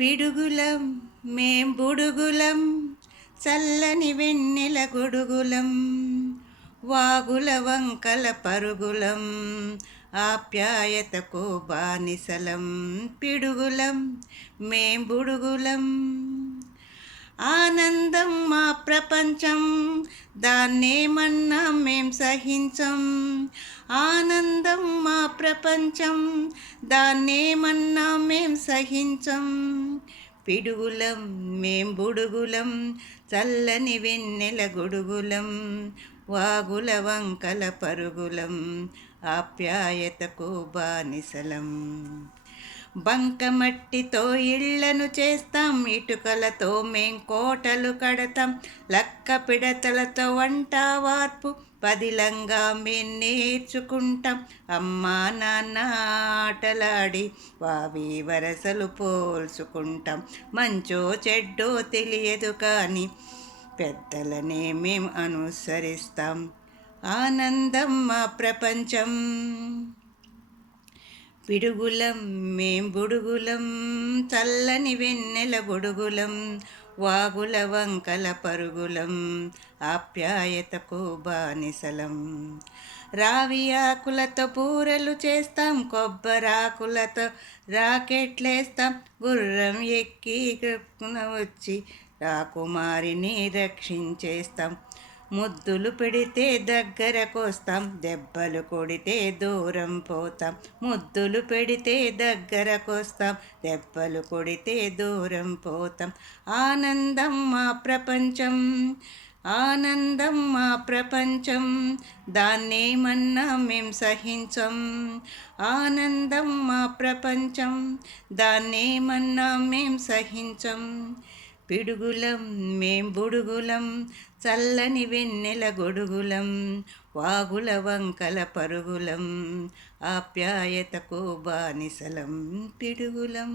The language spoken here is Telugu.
పిడుగులం మేం బుడుగులం, చల్లని వెన్నెల గొడుగులం, వాగుల వంకల పరుగులం, ఆప్యాయతకు బానిసలం. పిడుగులం మేం బుడుగులం, ఆనందం మా ప్రపంచం, దాన్నేమన్నా మేం సహించం. ఆనందం మా ప్రపంచం, దాన్నేమన్నా మేం సహించం. పిడుగులం మేం బుడుగులం, చల్లని వెన్నెల గొడుగులం, వాగుల వంకల పరుగులం, ఆప్యాయతకు బానిసలం. బంకమట్టితో ఇళ్లను చేస్తాం, ఇటుకలతో మేం కోటలు కడతాం, లక్క పిడతలతో వంట వార్పు పదిలంగా మేం నేర్చుకుంటాం. అమ్మా నాన్న ఆటలాడి వావి వరసలు పోల్చుకుంటాం. మంచో చెడ్డో తెలియదు కానీ పెద్దలనే మేం అనుసరిస్తాం. ఆనందం మా ప్రపంచం. పిడుగులం మేం బుడుగులం, చల్లని వెన్నెల గొడుగులం, వాగుల వంకల పరుగులం, ఆప్యాయతకు బానిసలం. రావి ఆకులతో పూరలు చేస్తాం, కొబ్బరాకులతో రాకెట్లేస్తాం, గుర్రం ఎక్కి వచ్చి రాకుమారిని రక్షించేస్తాం. ముద్దులు పెడితే దగ్గరకొస్తాం, దెబ్బలు కొడితే దూరం పోతాం. ముద్దులు పెడితే దగ్గరకొస్తాం, దెబ్బలు కొడితే దూరం పోతాం. ఆనందం మా ప్రపంచం, ఆనందం మా ప్రపంచం, దాన్నేమన్నా మేం సహించం. ఆనందం మా ప్రపంచం, దాన్నేమన్నా మేం సహించం. పిడుగులం మేం బుడుగులం, చల్లని వెన్నెల గొడుగులం, వాగుల వంకల పరుగులం, ఆప్యాయతకు బానిసలం. పిడుగులం.